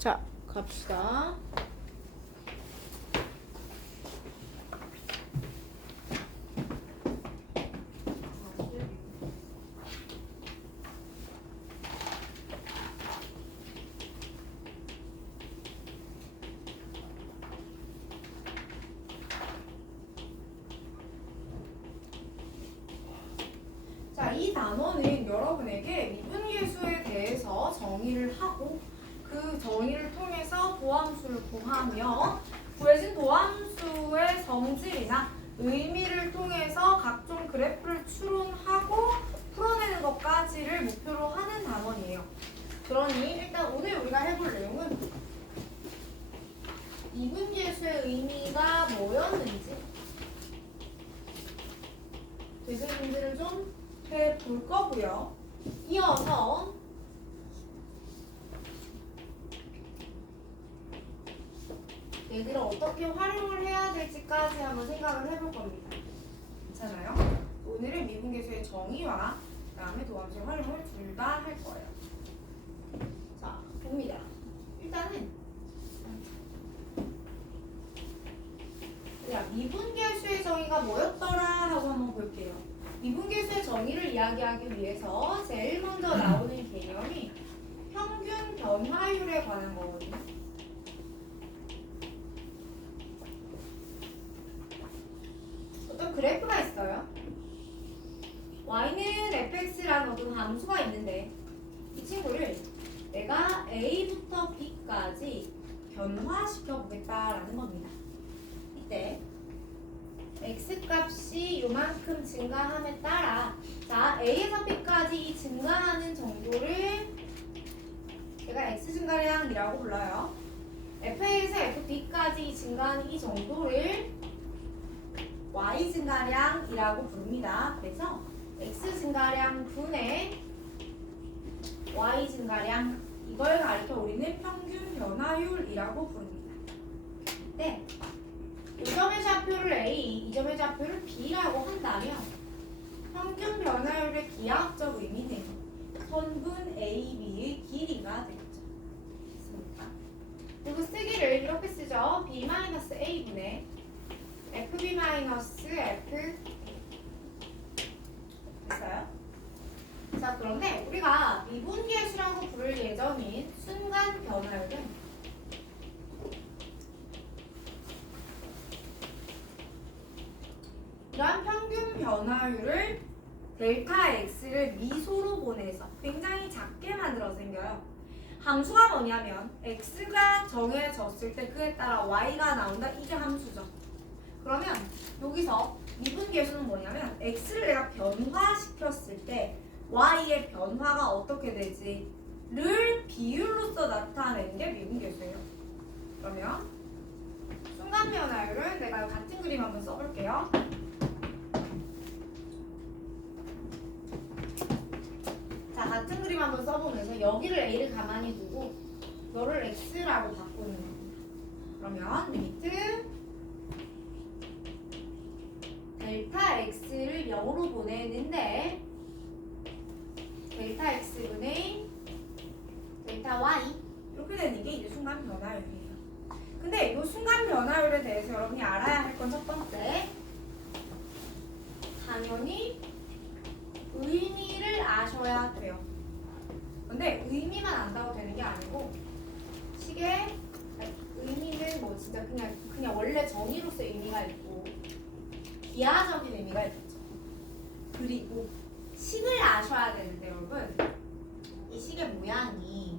자, 갑시다. 자, 이 단원은 여러분에게 미분계수에 대해서 정의를 하고 그 정의를 통해서 도함수를 구하며 구해진 도함수의 성질이나 의미를 통해서 각종 그래프를 추론하고 풀어내는 것까지를 목표로 하는 단원이에요. 그러니 일단 오늘 우리가 해볼 내용은 미분계수의 의미가 뭐였는지 되게 문제를 좀 해볼 거고요. 이어서 얘들을 어떻게 활용을 해야 될지까지 한번 생각을 해볼 겁니다. 괜찮아요? 오늘은 미분계수의 정의와 그 다음에 도함수의 활용을 둘 다 할 거예요. 자, 봅니다. 일단은 미분계수의 정의가 뭐였더라 하고 한번 볼게요. 미분계수의 정의를 이야기하기 위해서 제일 먼저 나오는 개념이 평균 변화율에 관한 거거든요. 어떤 그래프가 있어요. y는 fx라는 어떤 함수가 있는데 이 친구를 내가 a부터 b까지 변화시켜 보겠다라는 겁니다. 이때 x값이 요만큼 증가함에 따라 자 a에서 b까지 이 증가하는 정도를 제가 x 증가량이라고 불러요. f에서 fb까지 증가하는 이 정도를 y 증가량이라고 부릅니다. 그래서 x 증가량 분의 y 증가량 이걸 가리켜 우리는 평균 변화율이라고 부릅니다. 네. 이 점의 좌표를 A, 이 점의 좌표를 B라고 한다면 평균 변화율의 기하학적 의미는 선분 AB의 길이가 되겠죠. 그리고 쓰기를 이렇게 쓰죠. B-A분의 FB-F 됐어요? 자, 그런데 우리가 미분계수라고 부를 예정인 순간 변화율은 이러한 평균 변화율을 델타 x를 미소로 보내서 굉장히 작게 만들어서 생겨요. 함수가 뭐냐면 x가 정해졌을 때 그에 따라 y가 나온다. 이게 함수죠. 그러면 여기서 미분계수는 뭐냐면 x를 내가 변화시켰을 때 y의 변화가 어떻게 되지를 비율로써 나타내는 게 미분계수예요. 그러면 순간 변화율은 내가 같은 그림 한번 써볼게요. 자, 같은 그림 한번 써보면서 여기를 a를 가만히 두고 너를 x라고 바꾸는 겁니다. 그러면 리미트 델타 x를 0으로 보내는데 델타 x분의 델타 y 이렇게 되는 게 이제 순간 변화율이에요. 근데 이 순간 변화율에 대해서 여러분이 알아야 할 건 첫 번째 당연히 의미를 아셔야 돼요. 근데 의미만 안다고 되는 게 아니고 식의 의미는 뭐 진짜 그냥 원래 정의로서의 의미가 있고 기하적인 의미가 있겠죠. 그리고 식을 아셔야 되는데 여러분 이 식의 모양이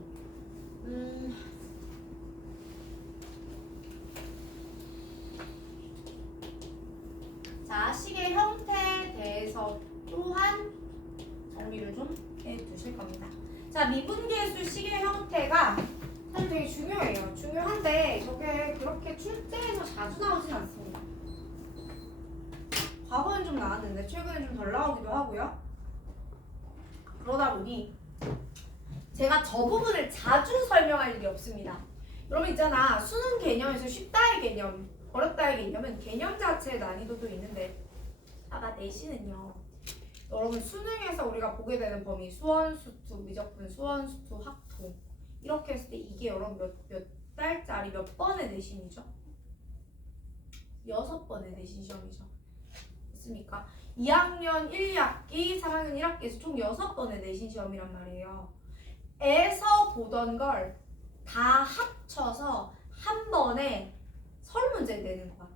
자, 식의 형태에 대해서 또한 정리를 좀 해두실 겁니다. 자, 미분계수 식의 형태가 사실 되게 중요해요. 중요한데 저게 그렇게 출제에서 자주 나오진 않습니다. 과거엔 좀 나왔는데 최근엔 좀 덜 나오기도 하고요. 그러다 보니 제가 저 부분을 자주 설명할 일이 없습니다. 여러분 있잖아. 수능 개념에서 쉽다의 개념, 어렵다의 개념은 개념 자체의 난이도도 있는데 아까 내신은요. 여러분 수능에서 우리가 보게 되는 범위 수원, 수투, 미적분, 수원, 수투, 학통 이렇게 했을 때 이게 여러분 몇 달짜리 몇 번의 내신이죠? 6번의 내신 시험이죠. 됐습니까? 2학년 1학기, 3학년 1학기에서 총 6번의 내신 시험이란 말이에요. 에서 보던 걸 다 합쳐서 한 번에 30문제 내는 거야.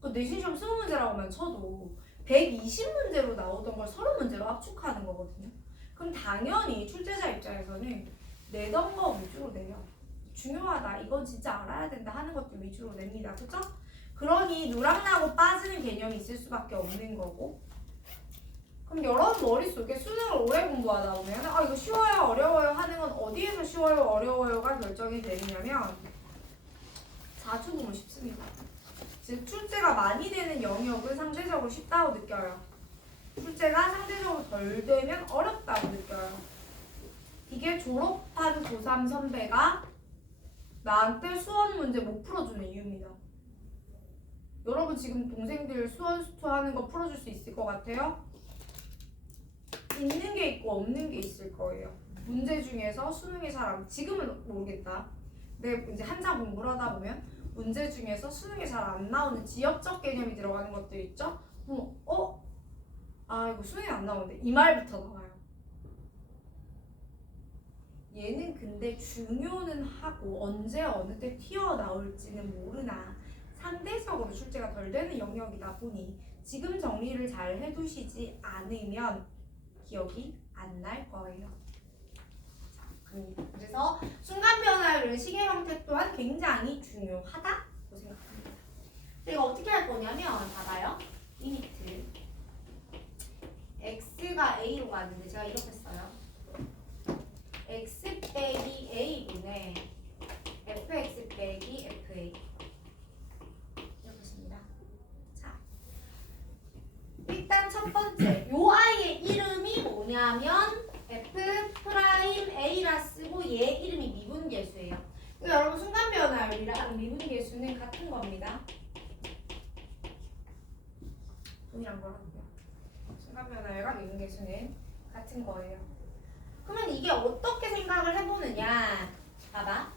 그 내신 시험 20문제라고만 쳐도 120문제로 나오던 걸 30문제로 압축하는 거거든요. 그럼 당연히 출제자 입장에서는 내던 거 위주로 내요. 중요하다, 이건 진짜 알아야 된다 하는 것들 위주로 냅니다. 그쵸? 그러니 누락나고 빠지는 개념이 있을 수밖에 없는 거고. 그럼 여러분 머릿속에 수능을 오래 공부하다 보면 아 이거 쉬워요 어려워요 하는 건 어디에서 쉬워요 어려워요가 결정이 되느냐면 자주 보면 쉽습니다. 즉 출제가 많이 되는 영역은 상대적으로 쉽다고 느껴요. 출제가 상대적으로 덜 되면 어렵다고 느껴요. 이게 졸업한 고3 선배가 나한테 수원 문제 못 풀어주는 이유입니다. 여러분 지금 동생들 수원 수투 하는 거 풀어줄 수 있을 것 같아요? 있는 게 있고 없는 게 있을 거예요. 문제 중에서 수능에 잘 안, 지금은 모르겠다. 근데 이제 한자 공부를 하다 보면 문제 중에서 수능에 잘 안 나오는 지역적 개념이 들어가는 것들 있죠? 아 이거 수능에 안 나오는데 이 말부터 나와요. 얘는 근데 중요는 하고 언제 어느 때 튀어나올지는 모르나 상대적으로 출제가 덜 되는 영역이다 보니 지금 정리를 잘 해두시지 않으면 기억이 안 날 거예요. 자, 그래서 순간 변화율은 시계 형태 또한 굉장히 중요하다고 생각합니다. 이거 어떻게 할 거냐면 봐봐요. 리미트 x가 a로 가는데 제가 이렇게 써요. x 빼기 a분의 fx 빼기 fa 이렇게 씁니다. 자, 일단 첫 번째 요 아이의 이름이 뭐냐면 f'a라 쓰고 얘 이름이 미분계수예요. 여러분 순간 변화율이랑 미분계수는 같은 겁니다. 동일한 거라고요. 순간 변화율과 미분계수는 같은 거예요. 그러면 이게 어떻게 생각을 해보느냐? 봐봐.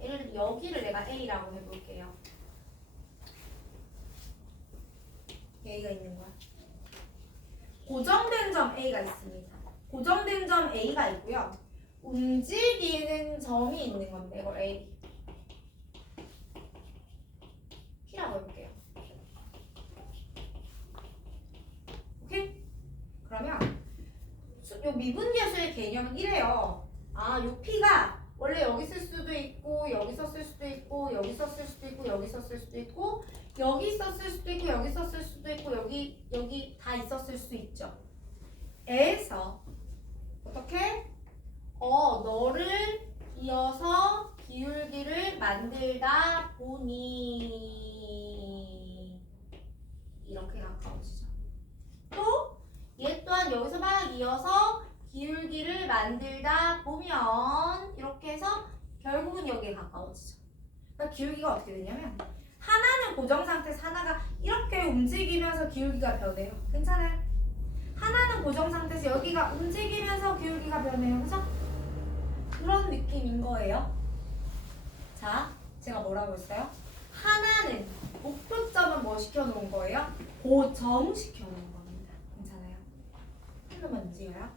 얘를 여기를 내가 A라고 해볼게요. A가 있는 거야. 고정된 점 A가 있습니다. 고정된 점 A가 있고요. 움직이는 점이 있는 건데 이걸 A P라고 해볼게요. 오케이? 그러면 요 미분계수의 개념은 이래요. 아, 요 P가 원래 여기 쓸 수도 있고 여기 썼을 수도 있고 여기 썼을 수도 있고 여기 썼을 수도 있고 여기 있었을 수도 있고 여기 썼을 수도 있고 여기 다 있었을 수 있죠. 에서 어떻게? 너를 이어서 기울기를 만들다 보니 이렇게 가까워지죠. 또 얘 또한 여기서 막 이어서 기울기를 만들다 보면 이렇게 해서 결국은 여기에 가까워지죠. 그러니까 기울기가 어떻게 되냐면 하나는 고정 상태에서 하나가 이렇게 움직이면서 기울기가 변해요. 괜찮아요? 하나는 고정 상태에서 여기가 움직이면서 기울기가 변해요. 그죠? 그런 느낌인 거예요. 자, 제가 뭐라고 했어요? 하나는 목표점은 뭐 시켜놓은 거예요? 고정시켜놓은 겁니다. 괜찮아요? 한번만 움직여요.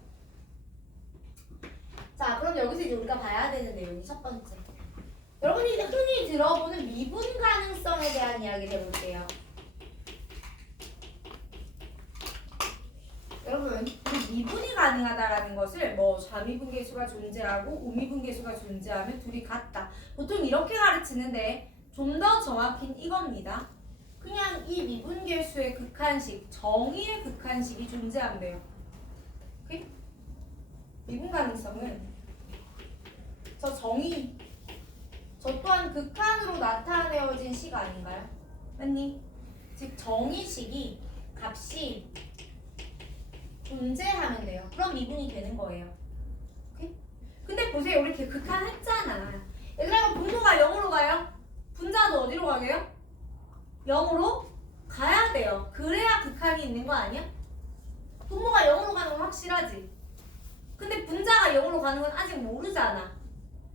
자, 그럼 여기서 이제 우리가 봐야 되는 내용이 첫 번째. 여러분이 흔히 들어보는 미분 가능성에 대한 이야기를 해볼게요. 여러분, 미분이 가능하다라는 것을 뭐 좌미분계수가 존재하고 우미분계수가 존재하면 둘이 같다. 보통 이렇게 가르치는데 좀 더 정확히는 이겁니다. 그냥 이 미분계수의 극한식, 정의의 극한식이 존재한대요. 오케이? 미분 가능성은 저 정의, 저 또한 극한으로 나타내어진 식 아닌가요? 맞니? 즉 정의식이 값이 존재하면 돼요. 그럼 미분이 되는 거예요. 오케이? 근데 보세요. 우리 이렇게 극한했잖아. 얘들아, 분모가 0으로 가요? 분자도 어디로 가게요? 0으로 가야 돼요. 그래야 극한이 있는 거 아니야? 분모가 0으로 가는 건 확실하지. 근데 분자가 0으로 가는 건 아직 모르잖아.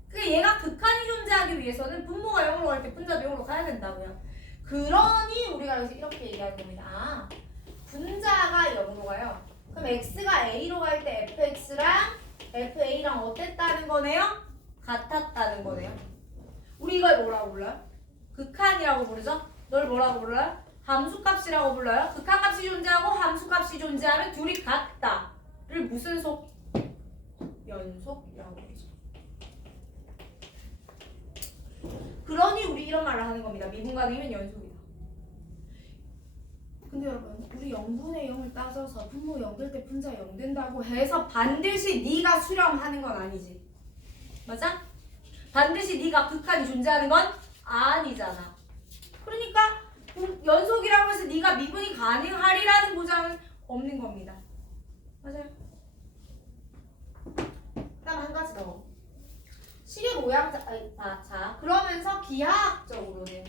그러니까 얘가 극한이 존재하기 위해서는 분모가 0으로 갈 때 분자도 0으로 가야 된다고요. 그러니 우리가 여기서 이렇게 얘기하는 겁니다. 아, 분자가 0으로 가요. 그럼 x가 a로 갈 때 fx랑 fa랑 어땠다는 거네요? 같았다는 거네요. 우리 이걸 뭐라고 불러요? 극한이라고 부르죠? 널 뭐라고 불러요? 함수값이라고 불러요. 극한값이 존재하고 함수값이 존재하면 둘이 같다를 무슨 속? 연속이라고 부르죠. 그러니 우리 이런 말을 하는 겁니다. 미분가능이면 연속이다. 근데 여러분, 우리 0분의 0을 따져서 분모 0 될 때 분자 0 된다고 해서 반드시 네가 수렴하는 건 아니지. 맞아? 반드시 네가 극한이 존재하는 건 아니잖아. 그러니까 연속이라고 해서 네가 미분이 가능하리라는 보장은 없는 겁니다. 맞아요? 그다음 한 가지 더. 시계 모양 자 그러면서 기하학적으로는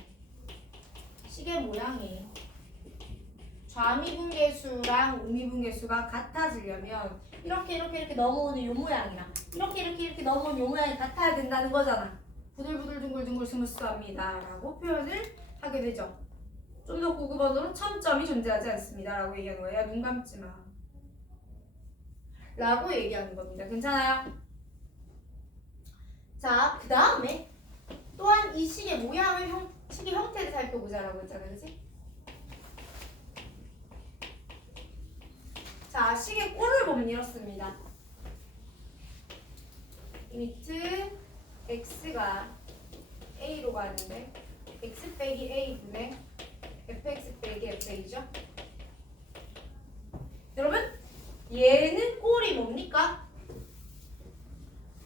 시계 모양이 좌미분계수랑 우미분계수가 같아지려면 이렇게 넘어오는 요 모양이랑 이렇게 넘어오는 요 모양이 같아야 된다는 거잖아. 부들부들 둥글둥글 스무스합니다 라고 표현을 하게 되죠. 좀 더 고급 언어로 첨점이 존재하지 않습니다 라고 얘기하는 거예요. 야, 눈 감지 마 라고 얘기하는 겁니다. 괜찮아요? 자, 그 다음에 또한 이 시계 모양을 시계 형태를 살펴보자라고 했잖아요. 그치? 자, 시계 꼴을 보면 이렇습니다. 리미트 x가 a로 가는데 x 빼기 a분의 fx 빼기 fx죠. 여러분, 얘는 꼴이 뭡니까?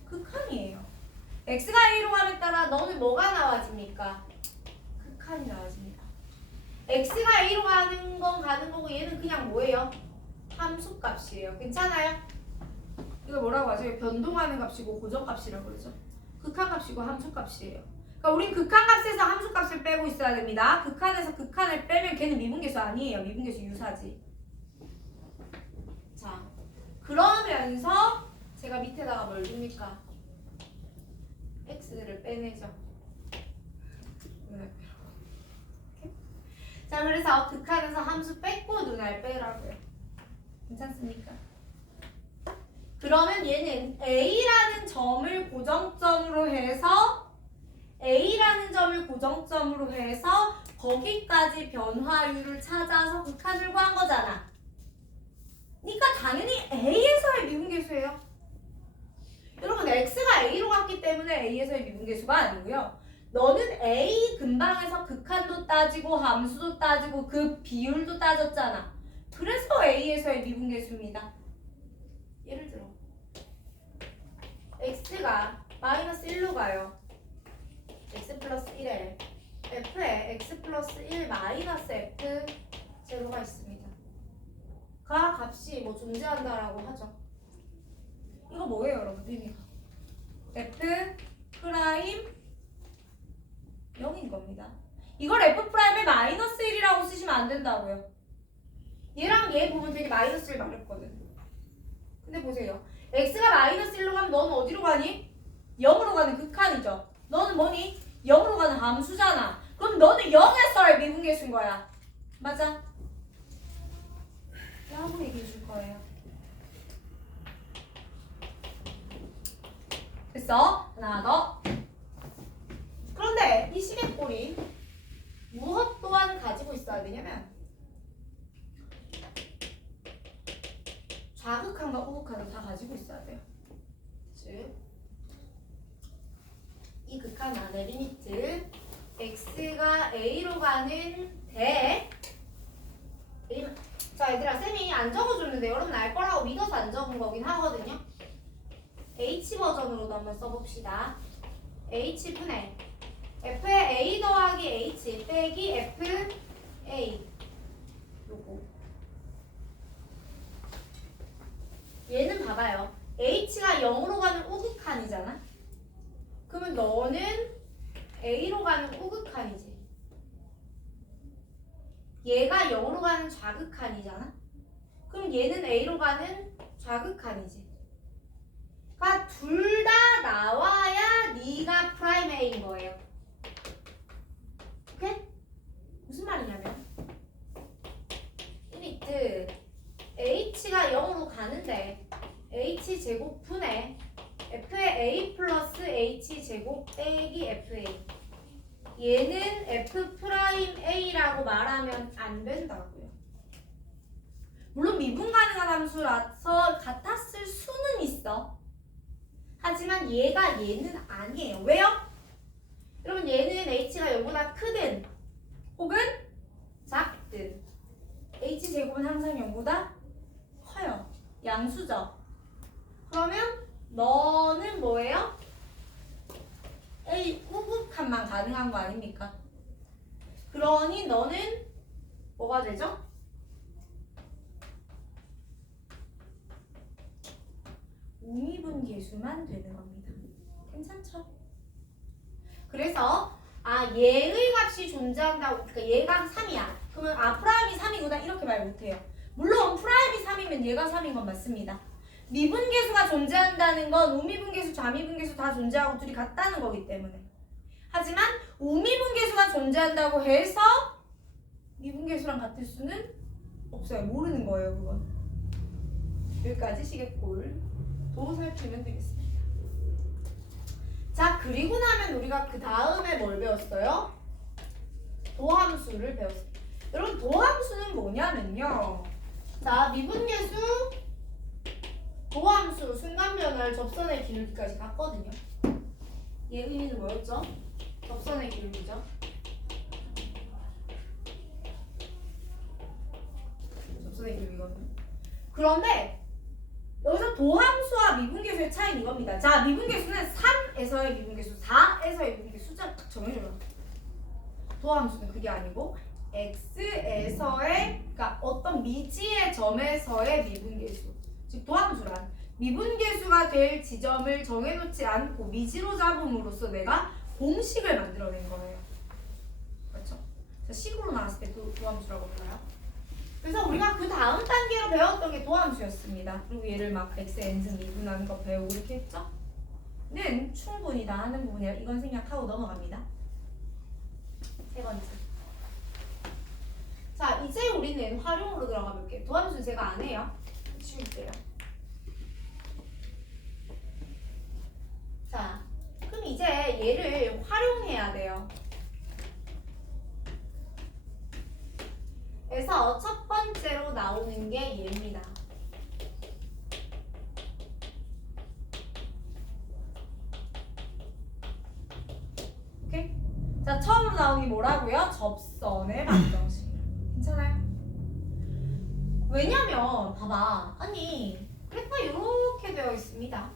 극한이에요. x가 a로 가면 따라 너는 뭐가 나와집니까? 극한이 나와집니다. x가 a로 가는 건 가는 거고 얘는 그냥 뭐예요? 함수값이에요. 괜찮아요? 이거 뭐라고 하죠? 변동하는 값이고 고정값이라고 그러죠. 극한값이고 함수값이에요. 그러니까 우린 극한값에서 함수값을 빼고 있어야 됩니다. 극한에서 극한을 빼면 걔는 미분계수 아니에요. 미분계수 유사지. 자, 그러면서 제가 밑에다가 뭘 줍니까? x를 빼내죠. 자, 그래서 극한에서 함수 뺐고 눈알 빼라고요. 괜찮습니까? 그러면 얘는 A라는 점을 고정점으로 해서 거기까지 변화율을 찾아서 극한을 구한 거잖아. 그러니까 당연히 A에서의 미분계수예요. 여러분, X가 A로 갔기 때문에 A에서의 미분계수가 아니고요. 너는 A 근방에서 극한도 따지고 함수도 따지고 그 비율도 따졌잖아. 그래서 A에서의 미분계수입니다. 예를 들어 X가 마이너스 1로 가요. X 플러스 1에 F에 X 플러스 1 마이너스 F 제로가 있습니다. 가 값이 뭐 존재한다라고 하죠. 이거 뭐예요, 여러분? 의미가 F 프라임 0인 겁니다. 이걸 F 프라임에 마이너스 1이라고 쓰시면 안 된다고요. 얘랑 얘 보면 되게 마이너스 1 말했거든. 근데 보세요. x가 마이너스 1로 가면 너는 어디로 가니? 0으로 가는 극한이죠. 너는 뭐니? 0으로 가는 함수잖아. 그럼 너는 0에서의 미분계수인 거야. 맞아? 라고 얘기해 줄 거예요. 됐어? 하나 더. 그런데 이 시계꼴이 무엇 또한 가지고 있어야 되냐면 좌극한과 우극한을 다 가지고 있어야 돼요. 즉, 이 극한 안에 리미트 x가 a로 가는 대 자, 얘들아, 쌤이 안 적어줬는데 여러분 알 거라고 믿어서 안 적은 거긴 하거든요. h 버전으로도 한번 써봅시다. h분의 f의 a 더하기 h 빼기 f a 요거. 얘는 봐봐요. h가 0으로 가는 우극한이잖아. 그러면 너는 a로 가는 우극한이지. 얘가 0으로 가는 좌극한이잖아. 그럼 얘는 A로 가는 좌극한이지. 그러니까 둘 다 나와야 네가 프라임 A인 거예요. 오케이? 무슨 말이냐면 리미트 h가 0으로 가는데 h제곱 분의 f의 a 플러스 h제곱 빼기 fa 얘는 f 프라임 a라고 말하면 안 된다고요. 물론 미분 가능한 함수라서 같았을 수는 있어. 하지만 얘가 얘는 아니에요. 왜요? 여러분 얘는 h가 0보다 크든 혹은 작든 h제곱은 항상 0보다 커요. 양수죠. 그러면 너는 뭐예요? A 우극한만 가능한 거 아닙니까? 그러니 너는 뭐가 되죠? 우미분계수만 되는 겁니다. 괜찮죠? 그래서 얘의 값이 존재한다고, 그러니까 얘가 3이야. 그러면 프라임이 3이구나 이렇게 말 못해요. 물론 프라임이 3이면 얘가 3인 건 맞습니다. 미분계수가 존재한다는 건 우미분계수, 좌미분계수 다 존재하고 둘이 같다는 거기 때문에. 하지만 우미분계수가 존재한다고 해서 미분계수랑 같을 수는 없어요. 모르는 거예요, 그건. 여기까지 시계골 도 살피면 되겠습니다. 자, 그리고 나면 우리가 그 다음에 뭘 배웠어요? 도함수를 배웠어요. 여러분, 도함수는 뭐냐면요. 자, 미분계수, 도함수, 순간변화를 접선의 기울기까지 갔거든요. 얘 의미는 뭐였죠? 접선의 기울기죠. 접선의 기울기거든요. 그런데 여기서 도함수와 미분계수의 차이는 이겁니다. 자, 미분계수는 3에서의 미분계수, 4에서의 미분계수 숫자 딱 정해줘요. 도함수는 그게 아니고 x에서의, 그러니까 어떤 미지의 점에서의 미분계수, 즉 도함수란 미분계수가 될 지점을 정해놓지 않고 미지로 잡음으로써 내가 공식을 만들어낸 거예요. 그렇죠? 자, 식으로 나왔을 때 도함수라고 불러요. 그래서 우리가 그 다음 단계로 배웠던 게 도함수였습니다. 그리고 얘를 막 x, n승 미분하는 거 배우고 이렇게 했죠? 는 충분히 다 하는 부분이라 이건 생략하고 넘어갑니다. 세 번째. 자, 이제 우리는 활용으로 들어가 볼게요. 도함수는 제가 안 해요. 치울게요. 자, 그럼 이제 얘를 활용해야 돼요. 그래서 첫 번째로 나오는 게 얘입니다. 오케이? 자, 처음으로 나오는 게 뭐라고요? 접선의 방정식. 괜찮아요? 왜냐면 봐봐. 아니 그래프가 이렇게 되어 있습니다.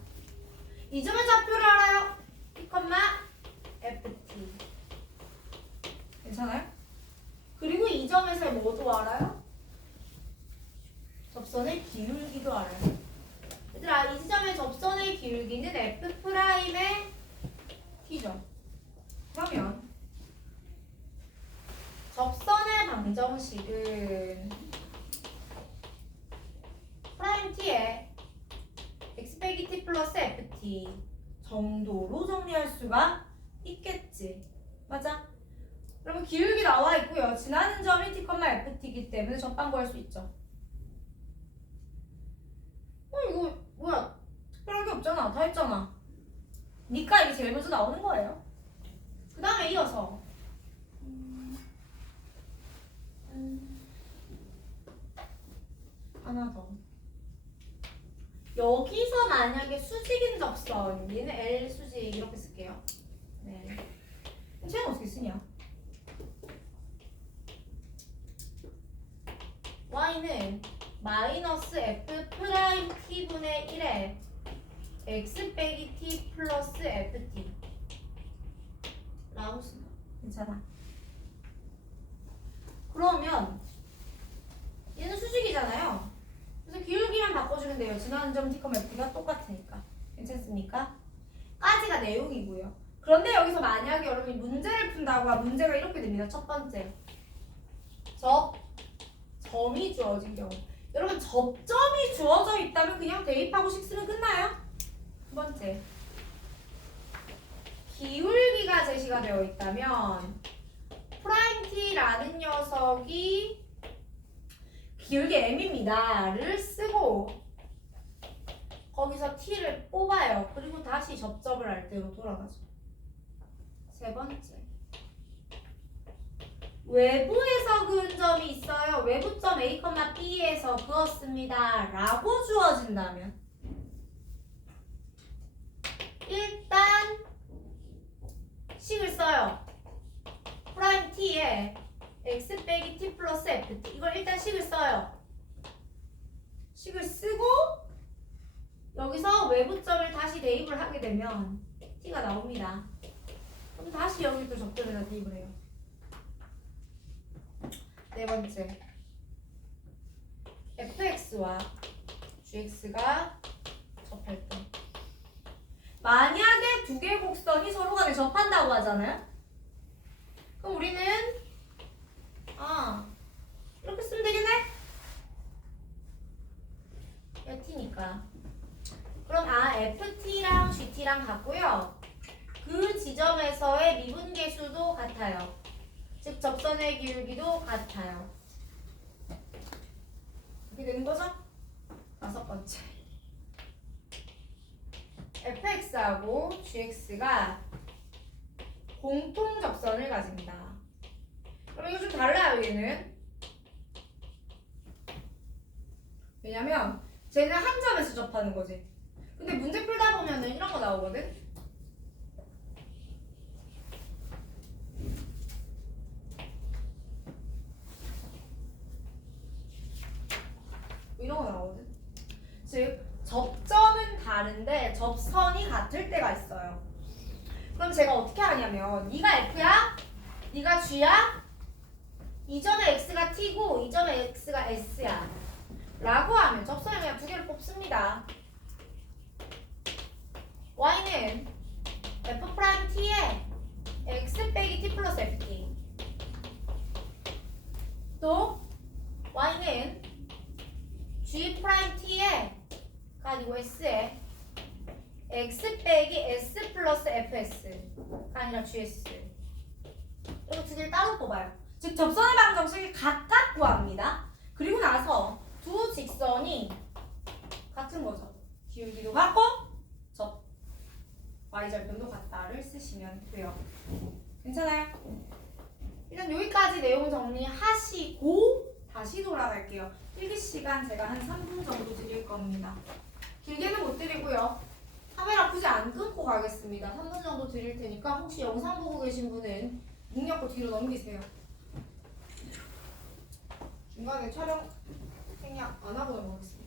이 점의 좌표를 알아요? T, FT. 괜찮아요? 그리고 이 점에서 뭐도 알아요? 접선의 기울기도 알아요. 얘들아, 이 지점의 접선의 기울기는 F'의 T죠. 그러면 접선의 방정식은 프라임 T에 X 빼기 T 플러스 FT 정도로 정리할 수가 있겠지. 맞아? 그러면 기울기 나와 있고요. 지나는 점이 T, FT이기 때문에 적방 구할 수 있죠. 이거 뭐야? 특별한 게 없잖아. 다 했잖아. 니까 이게 제일 먼저 나오는 거예요. 그 다음에 이어서 하나 더. 여기서 만약에 수직인 접선, 얘는 L 수직 이렇게 쓸게요. 네. 쟤는 어떻게 쓰냐? y는 마이너스 f 프라임 t 분의 1에 x 빼기 t 플러스 ft 라고 쓴다. 괜찮아. 그러면 얘는 수직이잖아요. 그래서 기울기만 바꿔주면 돼요. 지나는 점 t, f가 똑같으니까. 괜찮습니까? 까지가 내용이고요. 그런데 여기서 만약에 여러분이 문제를 푼다고 하면 문제가 이렇게 됩니다. 첫 번째. 점이 주어진 경우. 여러분 접점이 주어져 있다면 그냥 대입하고 식 쓰면 끝나요. 두 번째. 기울기가 제시가 되어 있다면 프라임 t라는 녀석이 기울기 m입니다를 쓰고 거기서 t를 뽑아요. 그리고 다시 접점을 할 때로 돌아가죠. 세 번째. 외부에서 그은 점이 있어요. 외부점 A, B에서 그었습니다. 라고 주어진다면 일단 식을 써요. 프라임 t에 x 빼기 t 플러스 ft 이걸 일단 식을 써요. 식을 쓰고 여기서 외부점을 다시 대입을 하게 되면 t가 나옵니다. 그럼 다시 여기 또 접점에다 대입을 해요. 네 번째. fx와 gx가 접할 때 만약에 두 개의 곡선이 서로 간에 접한다고 하잖아요. 그럼 우리는 이렇게 쓰면 되겠네? t니까. 그럼 ft랑 gt랑 같고요. 그 지점에서의 미분계수도 같아요. 즉 접선의 기울기도 같아요. 이렇게 되는 거죠? 다섯 번째. fx하고 gx가 공통 접선을 가집니다. 그럼 이거 좀 달라요, 얘는. 왜냐면 쟤는 한 점에서 접하는 거지. 근데 문제 풀다 보면은 이런 거 나오거든? 이런 거 나오거든? 즉 접점은 다른데 접선이 같을 때가 있어요. 그럼 제가 어떻게 하냐면 네가 F야? 네가 G야? 이 점의 X가 T고 이 점의 X가 S야 라고 하면 접선을 그냥 두 개를 뽑습니다. Y는 F'T에 X 빼기 T 플러스 FT 또 Y는 G'T에 아니고 S에 X 빼기 S 플러스 FS가 아니라 GS 이거 두 개를 따로 뽑아요. 즉 접선의 방정식이 각각 구합니다. 그리고 나서 두 직선이 같은 거죠. 기울기도 같고 Y절편도 같다를 쓰시면 돼요. 괜찮아요? 일단 여기까지 내용 정리하시고 다시 돌아갈게요. 필기 시간 제가 한 3분 정도 드릴 겁니다. 길게는 못 드리고요. 카메라 굳이 안 끊고 가겠습니다. 3분 정도 드릴 테니까 혹시 영상 보고 계신 분은 묵력고 뒤로 넘기세요. 중간에 촬영 생략 안 하고 넘어가겠습니다.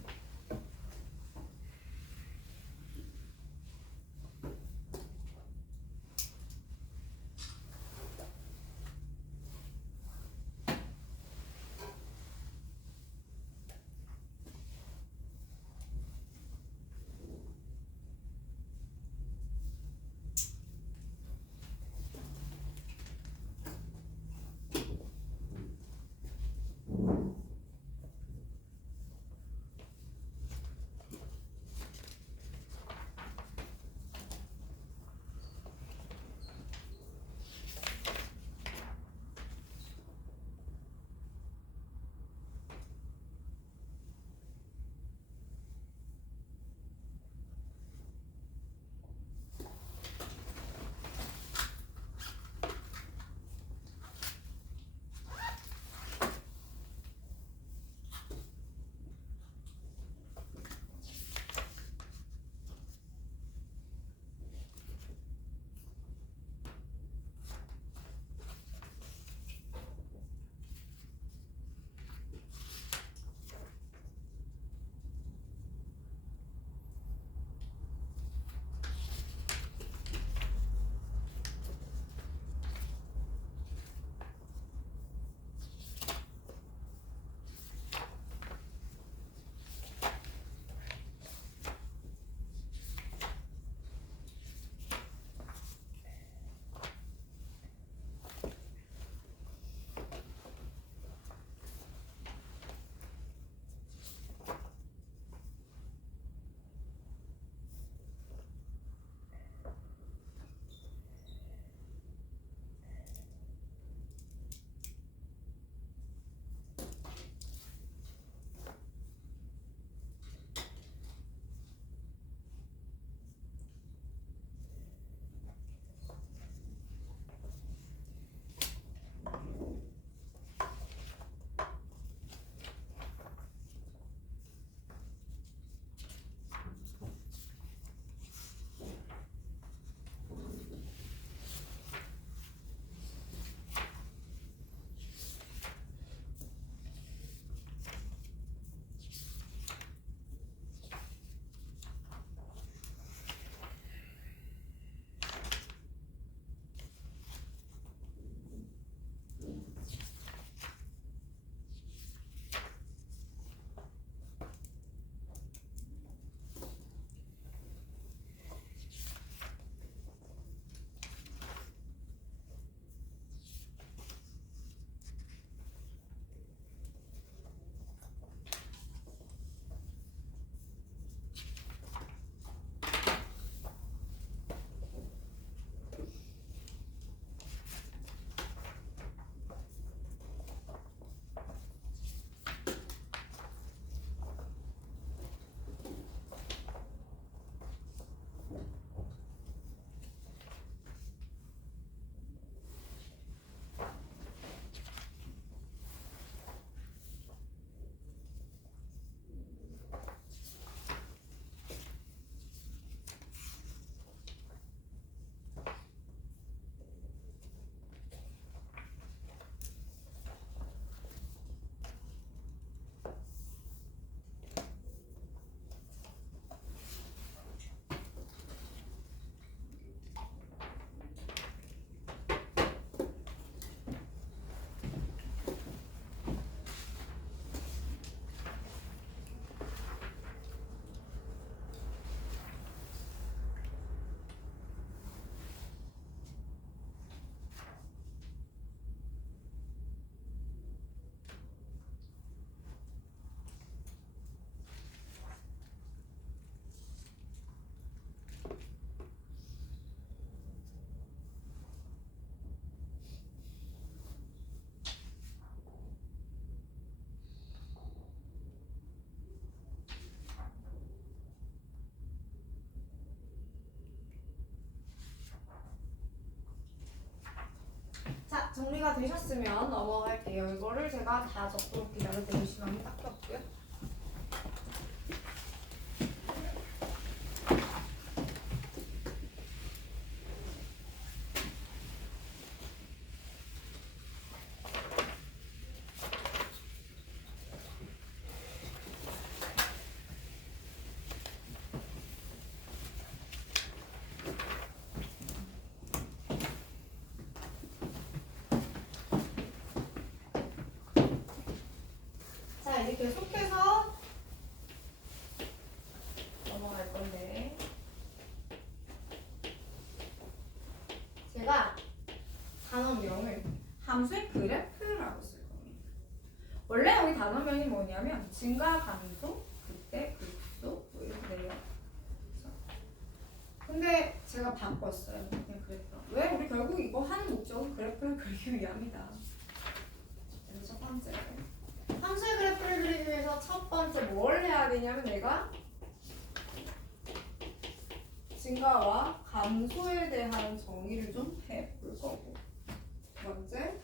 이해가 되셨으면 넘어갈게요. 이거를 제가 다 적도록 기다려드리시면 밖에 없고요. 자, 이제 계속해서 넘어갈 건데 제가 단어명을 함수의 그래프라고 쓸 겁니다. 원래 여기 단어명이 뭐냐면 증가, 감소, 극대, 극소 뭐 이렇게 돼요. 근데 제가 바꿨어요. 그냥 그래프. 왜? 우리 결국 이거 하는 목적은 그래프를 그리기 위함이다. 그래서 첫 번째 함수의 그래프를 그리기 위해서 첫 번째 뭘 해야 되냐면 내가 증가와 감소에 대한 정의를 좀 해볼 거고, 두 번째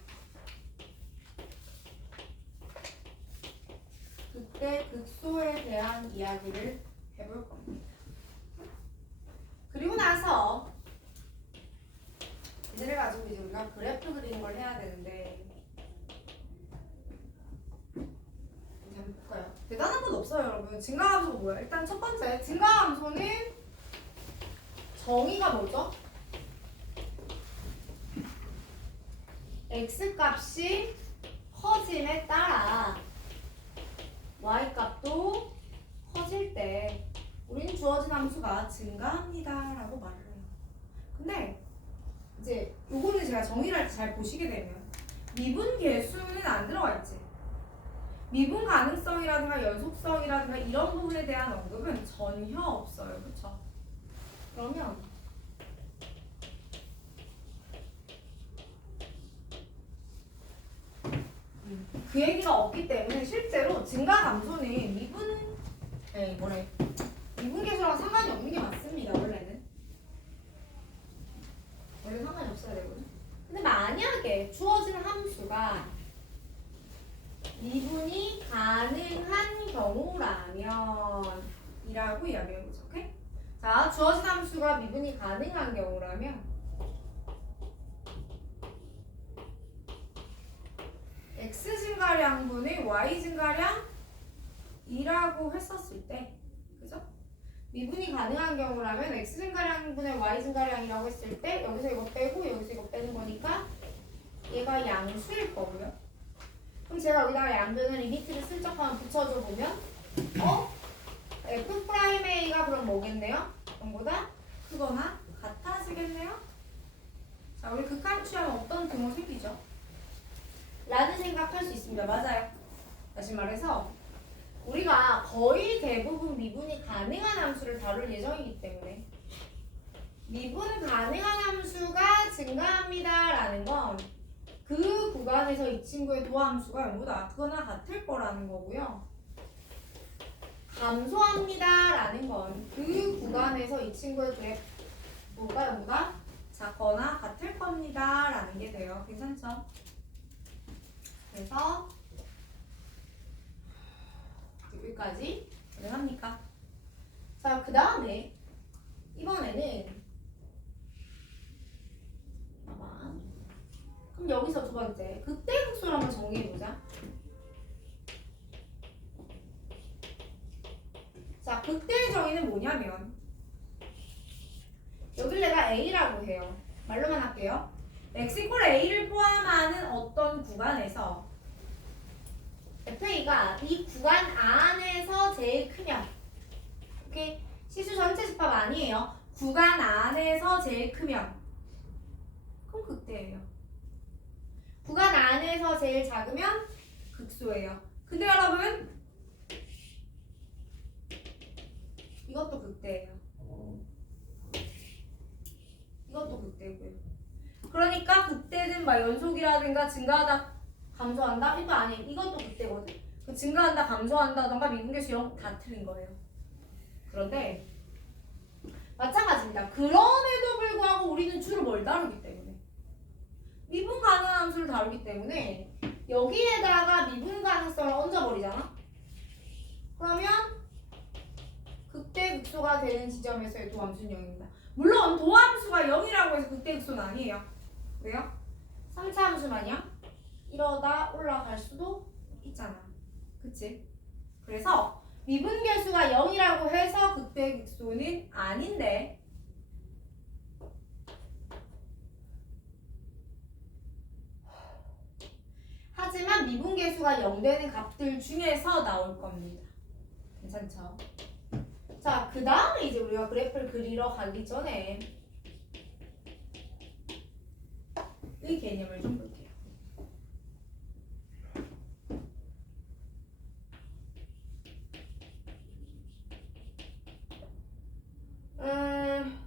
그때 극소에 대한 이야기를 해볼 겁니다. 그리고 나서 이들을 가지고 이제 우리가 그래프 그리는 걸 해야 되는데 한번 볼까요? 대단한 건 없어요, 여러분. 증가함수가 뭐야? 일단 첫 번째 증가함수는 정의가 뭐죠? x 값이 커짐에 따라 y 값도 커질 때 우리는 주어진 함수가 증가합니다 라고 말을 해요. 근데 이제 요거는 제가 정의를 할 때 잘 보시게 되면 미분 계수는 안 들어가 있지. 미분 가능성이라든가 연속성이라든가 이런 부분에 대한 언급은 전혀 없어요. 그렇죠? 그러면 그 얘기가 없기 때문에 실제로 증가 감소는 미분 계수랑 상관이 없는 게 맞습니다. 원래 상관이 없어야 되거든. 근데 만약에 주어진 함수가 미분이 가능한 경우라면 이라고 이야기해보죠. 오케이? 자, 주어진 함수가 미분이 가능한 경우라면 x 증가량분의 y 증가량이라고 했었을 때, 그죠? 미분이 가능한 경우라면 x 증가량분의 y 증가량이라고 했을 때 여기서 이거 빼고 여기서 이거 빼는 거니까 얘가 양수일 거고요. 그럼 제가 여기다가 양변을 리미트를 슬쩍 한번 붙여줘 보면 F'A가 그럼 뭐겠네요? 0보다 크거나 같아지겠네요? 자, 우리 극한 취하면 어떤 등호 생기죠? 라는 생각할 수 있습니다. 맞아요. 다시 말해서 우리가 거의 대부분 미분이 가능한 함수를 다룰 예정이기 때문에 미분 가능한 함수가 증가합니다 라는 건 그 구간에서 이 친구의 도함수가 0보다 크거나 같을 거라는 거고요. 감소합니다 라는 건 그 구간에서 이 친구의 그래프가 0보다 작거나 같을 겁니다 라는 게 돼요. 괜찮죠? 그래서 여기까지 가능합니까? 자, 그 다음에 이번에는 그럼 여기서 두 번째 극대 극소를 한번 정리해보자. 자, 극대의 정의는 뭐냐면 여기를 내가 A라고 해요. 말로만 할게요. x = A를 포함하는 어떤 구간에서 FA가 이 구간 안에서 제일 크면, 오케이? 시수 전체 집합 아니에요. 구간 안에서 제일 크면 그럼 극대예요. 구간 안에서 제일 작으면 극소예요. 근데 여러분 이것도 극대예요. 이것도 극대고요. 그러니까 극대는 막 연속이라든가 증가하다 감소한다? 이거 아니에요. 이것도 극대거든. 그 증가한다 감소한다던가 미분계수 0 다 틀린 거예요. 그런데 마찬가지입니다. 그럼에도 불구하고 우리는 주로 뭘 다루기 때문에 미분 가능한 함수를 다루기 때문에 여기에다가 미분 가능성을 얹어버리잖아. 그러면 극대극소가 되는 지점에서의 도함수는 0입니다. 물론 도함수가 0이라고 해서 극대극소는 아니에요. 왜요? 3차 함수만이야? 이러다 올라갈 수도 있잖아. 그치? 그래서 미분계수가 0이라고 해서 극대극소는 아닌데 하지만 미분계수가 0 되는 값들 중에서 나올 겁니다. 괜찮죠? 자, 그 다음에 이제 우리가 그래프를 그리러 가기 전에 이 개념을 좀 볼게요.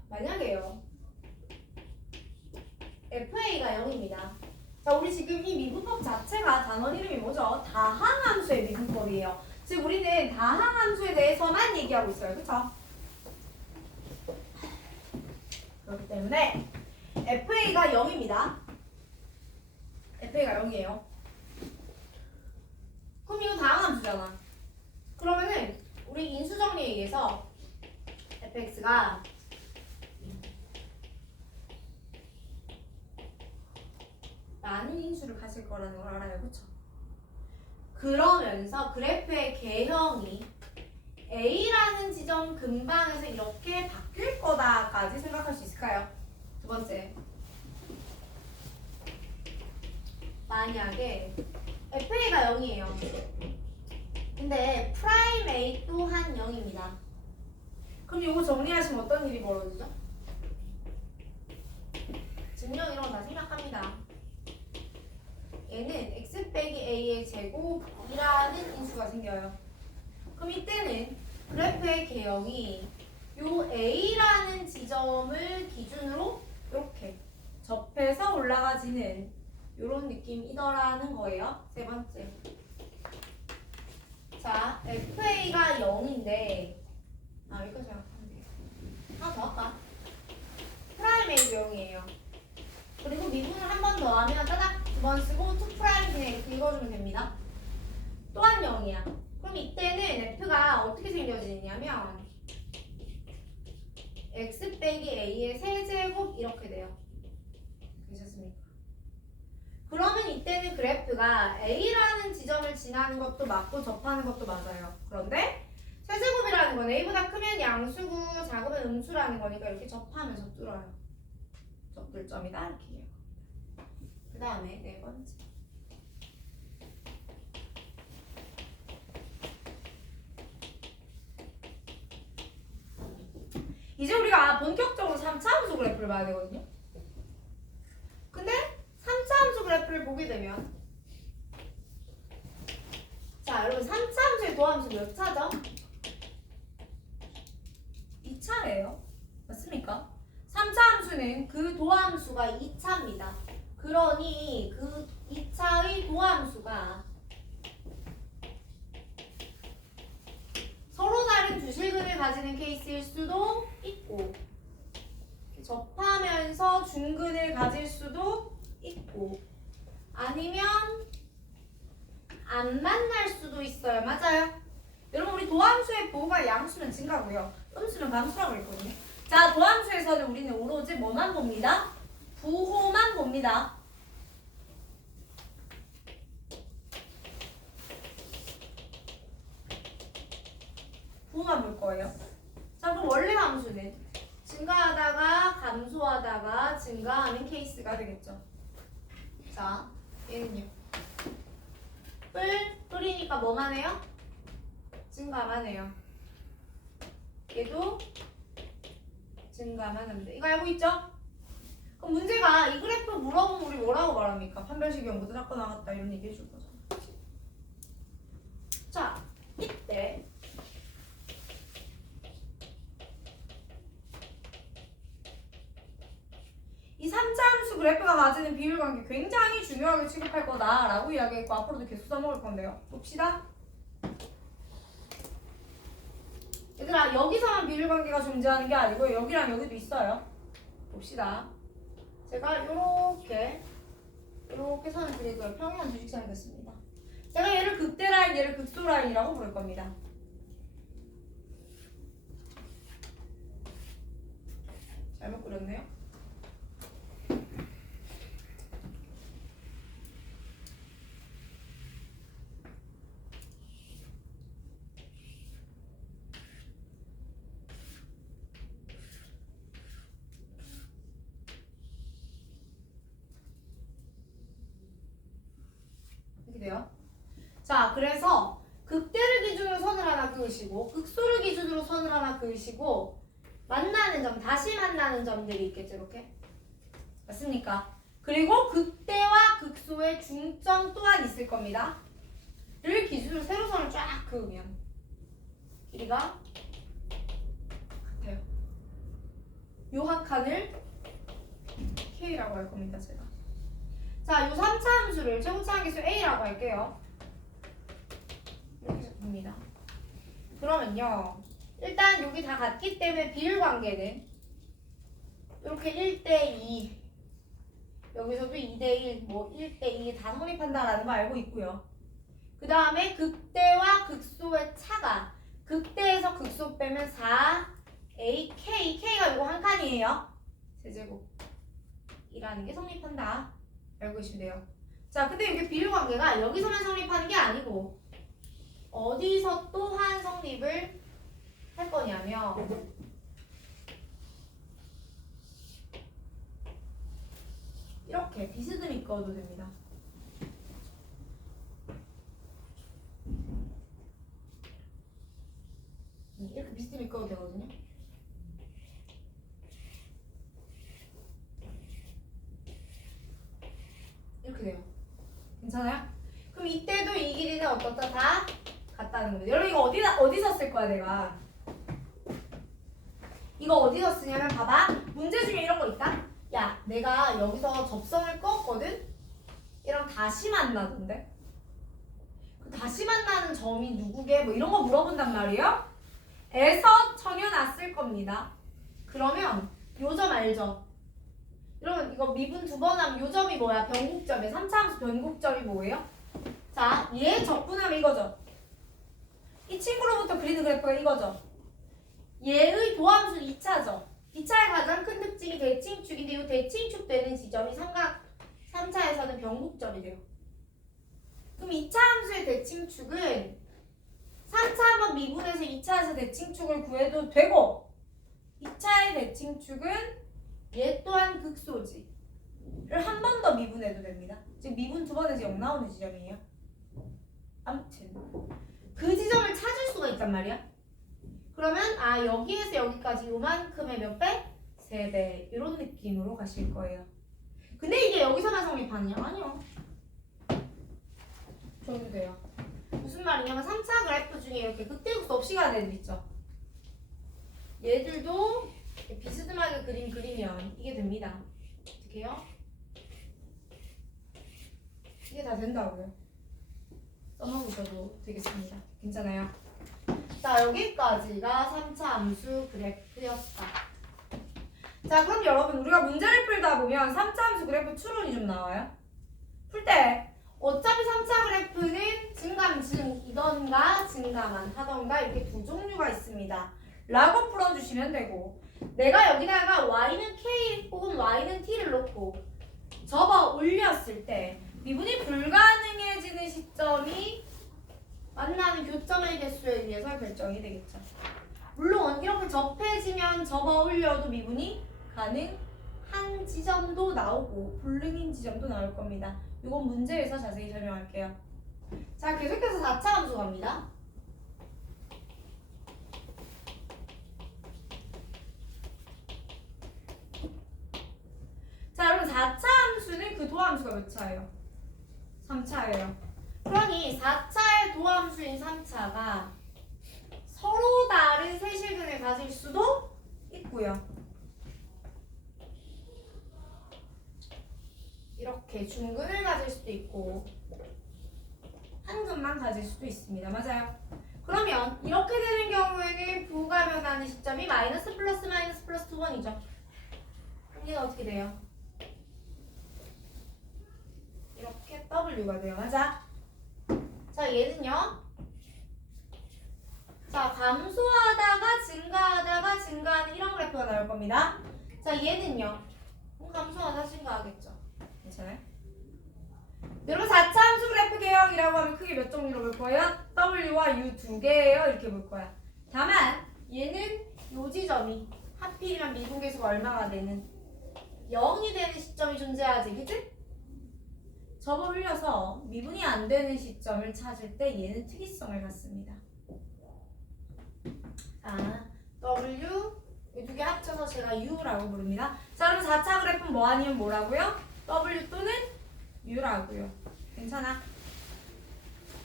만약에요. FA가 0입니다. 자, 우리 지금 이 미분법 자체가 단원 이름이 뭐죠? 다항함수의 미분법이에요. 즉 우리는 다항함수에 대해서만 얘기하고 있어요. 그쵸? 그렇기 때문에 FA가 0입니다. FA가 0이에요. 그럼 이거 다항함수잖아. 그러면은 우리 인수정리에 의해서 fx가 많은 인수를 가질 거라는 걸 알아요. 그쵸? 그러면서 그래프의 개형이 A라는 지점 근방에서 이렇게 바뀔 거다까지 생각할 수 있을까요? 두 번째, 만약에 FA가 0이에요. 근데 프라임 A 또한 0입니다. 그럼 이거 정리하시면 어떤 일이 벌어지죠? 증명 이런 거 다 생략합니다. 얘는 x 빼기 a의 제곱이라는 인수가 생겨요. 그럼 이때는 그래프의 개형이 요 a라는 지점을 기준으로 이렇게 접해서 올라가지는 요런 느낌이더라는 거예요. 세 번째. 자, FA가 0인데 여기까지 생각하면 돼요. 하나 더 할까? 프라임 A도 0이에요. 그리고 미분을 한 번 더 하면 따닥 두 번 쓰고 2 프라임 그냥 이렇게 읽어주면 됩니다. 또한 0이야. 그럼 이때는 F가 어떻게 생겨지냐면 X 빼기 A의 세제곱 이렇게 돼요. 괜찮습니까? 그러면 이때는 그래프가 A라는 지점을 지나는 것도 맞고 접하는 것도 맞아요. 그런데 세제곱이라는 건 A보다 크면 양수고 작으면 음수라는 거니까 이렇게 접하면 접들어요. 접들점이다 이렇게 해요. 그 다음에 네 번째. 이제 우리가 본격적으로 3차 함수 그래프를 봐야 되거든요. 근데 3차 함수 그래프를 보게 되면 자, 여러분 3차 함수의 도함수 몇 차죠? 2차예요. 맞습니까? 3차 함수는 그 도함수가 2차입니다. 그러니 그 2차의 도함수가 서로 다른 주실근을 가지는 케이스일 수도 있고 접하면서 중근을 가질 수도 있고 아니면 안 만날 수도 있어요. 맞아요? 여러분 우리 도함수의 부호가 양수는 증가고요. 음수는 감수라고 했거든요. 자, 도함수에서는 우리는 오로지 뭐만 봅니다? 부호만 봅니다. 부호만 볼 거예요. 자, 그럼 원래 함수는 증가하다가 감소하다가 증가하는 케이스가 되겠죠. 자, 얘는요. 뿔이니까 뭐만 해요? 증가만 해요. 얘도 증가만 합니다. 이거 알고 있죠? 그럼 문제가 이 그래프 물어보면 우리 뭐라고 말합니까? 판별식 연구도 잡고 나갔다 이런 얘기 해줄 거죠. 자, 이때 이 3차 함수 그래프가 가지는 비율관계 굉장히 중요하게 취급할 거다라고 이야기했고 앞으로도 계속 써먹을 건데요. 봅시다. 얘들아, 여기서만 비율관계가 존재하는 게 아니고 여기랑 여기도 있어요. 봅시다. 제가 요렇게 이렇게 선을 그리고요. 평행한 두 직선이 됐습니다. 제가 얘를 극대 라인, 얘를 극소 라인이라고 부를 겁니다. 잘못 그렸네요. 이렇게 돼요. 자, 그래서 극대를 기준으로 선을 하나 그으시고 극소를 기준으로 선을 하나 그으시고 만나는 점, 다시 만나는 점들이 있겠죠. 이렇게. 맞습니까? 그리고 극대와 극소의 중점 또한 있을 겁니다. 를 기준으로 세로선을 쫙 그으면 길이가 같아요. 요 한 칸을 K라고 할 겁니다. 제가. 자, 요 3차 함수를 최고차항계수 A라고 할게요. 이렇게 적습니다. 그러면요. 일단 여기 다 같기 때문에 비율 관계는 이렇게 1대2 여기서도 2대1 뭐 1대2 다 성립한다라는 거 알고 있고요. 그 다음에 극대와 극소의 차가 극대에서 극소 빼면 4AK K가 요거 한 칸이에요. 세제곱이라는 게 성립한다. 알고 계시면 돼요. 자, 근데 이게 비율 관계가 여기서만 성립하는 게 아니고 어디서 또한 성립을 할 거냐면 이렇게 비스듬히 꺼도 됩니다. 이렇게 비스듬히 꺼도 되거든요. 이렇게 돼요. 괜찮아요? 그럼 이때도 이 길이는 어떻다? 다 같다는 거죠. 여러분 이거 어디서 쓸 거야 내가? 이거 어디서 쓰냐면 봐봐. 문제 중에 이런 거 있다. 야, 내가 여기서 접선을 껐거든? 이랑 다시 만나던데? 그 다시 만나는 점이 누구게? 뭐 이런 거 물어본단 말이에요? 에서 정해놨을 겁니다. 그러면 요 점 알죠? 그러면 이거 미분 두 번 하면 요 점이 뭐야? 변곡점이야. 3차 함수 변곡점이 뭐예요? 자, 얘 적분하면 이거죠. 이 친구로부터 그리는 그래프가 이거죠. 얘의 도함수 2차죠. 2차의 가장 큰 특징이 대칭축인데 이 대칭축 되는 지점이 3차에서는 변곡점이 돼요. 그럼 2차 함수의 대칭축은 3차 한번 미분해서 2차에서 대칭축을 구해도 되고 2차의 대칭축은 얘 또한 극소지를 한 번 더 미분해도 됩니다. 지금 미분 두 번 해서 0 나오는 지점이에요. 아무튼 그 지점을 찾을 수가 있단 말이야. 그러면 여기에서 여기까지 요만큼의 몇 배? 3배 이런 느낌으로 가실 거예요. 근데 이게 여기서만 성립하느냐? 아니요. 저도 돼요. 무슨 말이냐면 3차 그래프 중에 이렇게 극대극소 없이 가는 애들 있죠. 얘들도 비스듬하게 그리면 이게 됩니다. 어떻게 해요? 이게 다 된다고요. 써놓으셔도 되겠습니다. 괜찮아요? 자, 여기까지가 3차 함수 그래프였다. 자, 그럼 여러분 우리가 문제를 풀다 보면 3차 함수 그래프 추론이 좀 나와요. 풀 때 어차피 3차 그래프는 증감증이던가 증가만 하던가 이렇게 두 종류가 있습니다. 라고 풀어주시면 되고 내가 여기다가 y는 k 혹은 y는 t를 놓고 접어 올렸을 때 미분이 불가능해지는 시점이 만나는 교점의 개수에 의해서 결정이 되겠죠. 물론 이렇게 접해지면 접어 올려도 미분이 가능한 지점도 나오고 불능인 지점도 나올 겁니다. 이건 문제에서 자세히 설명할게요. 자, 계속해서 4차 함수 갑니다. 자, 여러분 4차 함수는 그 도함수가 몇 차예요? 3차예요. 그러니 4차의 도함수인 3차가 서로 다른 세실근을 가질 수도 있고요. 이렇게 중근을 가질 수도 있고 한 근만 가질 수도 있습니다. 맞아요? 그러면 이렇게 되는 경우에는 부가 변하는 시점이 마이너스 플러스 마이너스 플러스 2번이죠. 이게 어떻게 돼요? W가 돼요. 맞아? 자, 얘는요. 자, 감소하다가 증가하는 이런 그래프가 나올 겁니다. 자, 얘는요. 감소하다 증가하겠죠. 괜찮아요? 여러분 4차 함수 그래프 개형이라고 하면 크게 몇 종류로 볼 거예요? W와 U 두 개예요. 이렇게 볼 거야. 다만 얘는 요 지점이 하필이면 미분계수가 얼마가 되는 0이 되는 시점이 존재하지. 그치? 접어 흘려서 미분이 안 되는 시점을 찾을 때 얘는 특이성을 갖습니다. W 이 두 개 합쳐서 제가 U라고 부릅니다. 자, 그럼 4차 그래프는 뭐 아니면 뭐라고요? W 또는 U라고요. 괜찮아?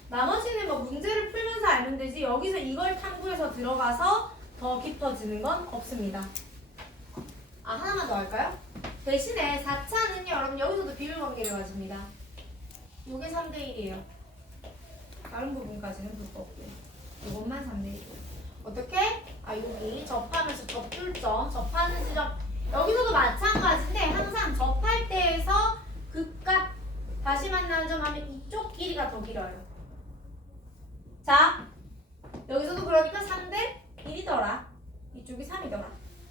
나머지는 뭐 문제를 풀면서 알면 되지 여기서 이걸 탐구해서 들어가서 더 깊어지는 건 없습니다. 하나만 더 할까요? 대신에 4차는요 여러분 여기서도 비율관계를 가집니다. 요게 3대 1이에요. 다른 부분까지는 불법고요. 이것만 3대 1이에요. 어떻게? 여기 접하면서 접줄점, 접하는 지점 여기서도 마찬가지인데 항상 접할 때에서 극과 다시 만나는 점 하면 이쪽 길이가 더 길어요. 자, 여기서도 그러니까 3대 1이더라. 이쪽이 3이더라.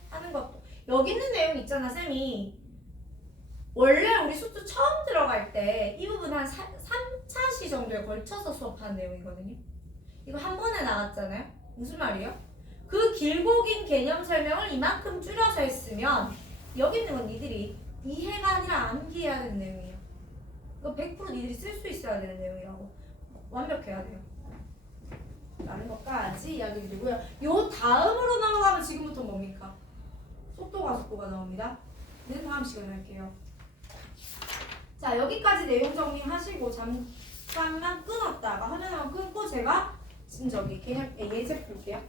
하는 것도. 여기 있는 내용 있잖아, 쌤이. 원래 우리 수투 처음 들어갈 때 이 부분 한 3차시 정도에 걸쳐서 수업하는 내용이거든요. 이거 한 번에 나갔잖아요. 무슨 말이에요? 그 길고 긴 개념 설명을 이만큼 줄여서 했으면 여기 있는 건 니들이 이해가 아니라 암기해야 되는 내용이에요. 이거 100% 니들이 쓸 수 있어야 되는 내용이라고. 완벽해야 돼요. 라는 것까지 이야기 드리고요. 요 다음으로 넘어가면 지금부터 뭡니까? 속도가 속도가 나옵니다. 는 다음 시간에 할게요. 자, 여기까지 내용 정리하시고 잠깐만 끊었다가 화면 한번 끊고 제가 개념 예제 풀게요.